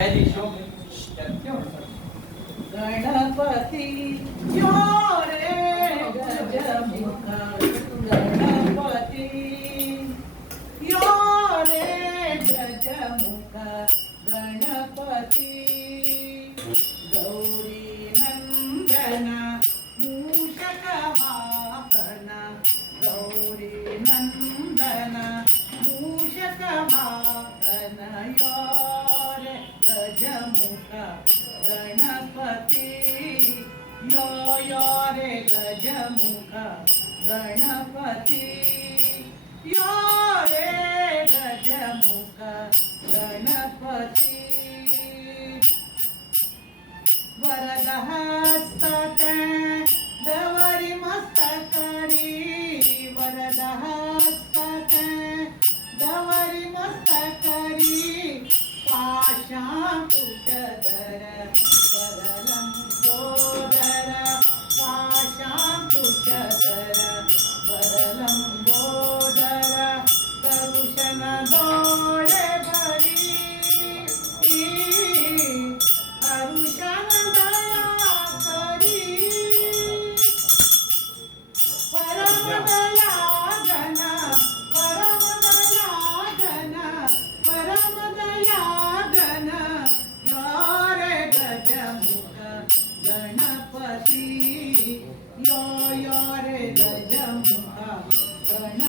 गणपती यो रे गजमुख गणपती यो रे गजमुख गणपती गौरी नंदन मूषक वाहन गौरी नंदन मूषक वाहन यो रे गजमुख गणपती यो यो रे गजमुख गणपती यो रे गजमुख गणपती वरदहस्त दवरी मस्तकरी वरदहस्त दवरी मस्तकरी पाशांकुशधर वरलंबोदर पाशांकुशधर वरलंबोदर दर्शन डोळे भरी हरुषण दया करी परम दया घन परम दया घन परम दया घन यो रे गजमुख गणपती यो यो रे गजमुख गण